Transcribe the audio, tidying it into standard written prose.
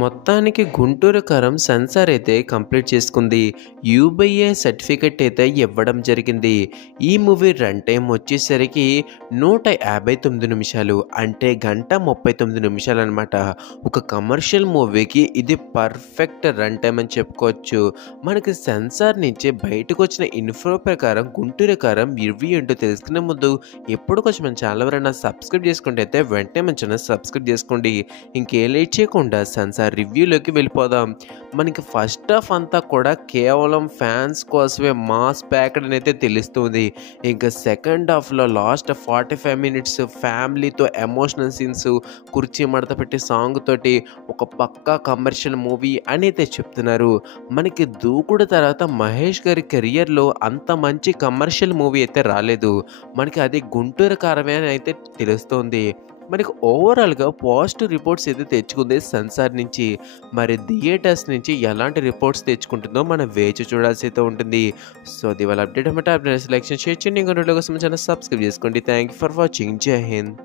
మొత్తానికి గుంటూరు కారం సెన్సార్ అయితే కంప్లీట్ చేసుకుంది. యూబీఏ సర్టిఫికెట్ అయితే ఇవ్వడం జరిగింది. ఈ మూవీ రన్ టైం వచ్చేసరికి 159 నిమిషాలు, అంటే గంట 39 నిమిషాలు అనమాట. ఒక కమర్షియల్ మూవీకి ఇది పర్ఫెక్ట్ రన్ టైం అని చెప్పుకోవచ్చు. మనకి సెన్సార్ నుంచి బయటకు వచ్చిన ఇన్ఫో ప్రకారం గుంటూరు కారం రివ్యూ ఏంటో తెలుసుకునే ముందు ఎప్పుడు కొంచెం మన ఛానల్ ఎవరైనా సబ్స్క్రైబ్ చేసుకుంటే అయితే వెంటనే మన ఛానల్ సబ్స్క్రైబ్ చేసుకోండి. ఇంకే లేట్ చేయకుండా సెన్సార్ రివ్యూలోకి వెళ్ళిపోదాం. మనకి ఫస్ట్ హాఫ్ అంతా కూడా కేవలం ఫ్యాన్స్ కోసమే మాస్ ప్యాక్డ్ అయితే తెలుస్తుంది. ఇంకా సెకండ్ హాఫ్లో లాస్ట్ 45 మినిట్స్ ఫ్యామిలీతో ఎమోషనల్ సీన్స్, కుర్చీ మడత పెట్టి సాంగ్ తోటి ఒక పక్కా కమర్షియల్ మూవీ అని అయితే చెప్తున్నారు. మనకి దూకుడు తర్వాత మహేష్ గారి కెరియర్లో అంత మంచి కమర్షియల్ మూవీ అయితే రాలేదు. మనకి అది గుంటూరు కారమే అని అయితే తెలుస్తుంది. మనకి ఓవరాల్గా పాజిటివ్ రిపోర్ట్స్ అయితే తెచ్చుకుంది సెన్సార్ నుంచి. మరి థియేటర్స్ నుంచి ఎలాంటి రిపోర్ట్స్ తెచ్చుకుంటుందో మనం వేచి చూడాల్సి అయితే ఉంటుంది. సో అది వాళ్ళ అప్డేట్ అనమాట. అప్డేట్ సెలెక్షన్ షేర్ చేయండి. ఇంకా కోసం ఛానల్ సబ్స్క్రైబ్ చేసుకోండి. Thank you for watching. జై హింద్.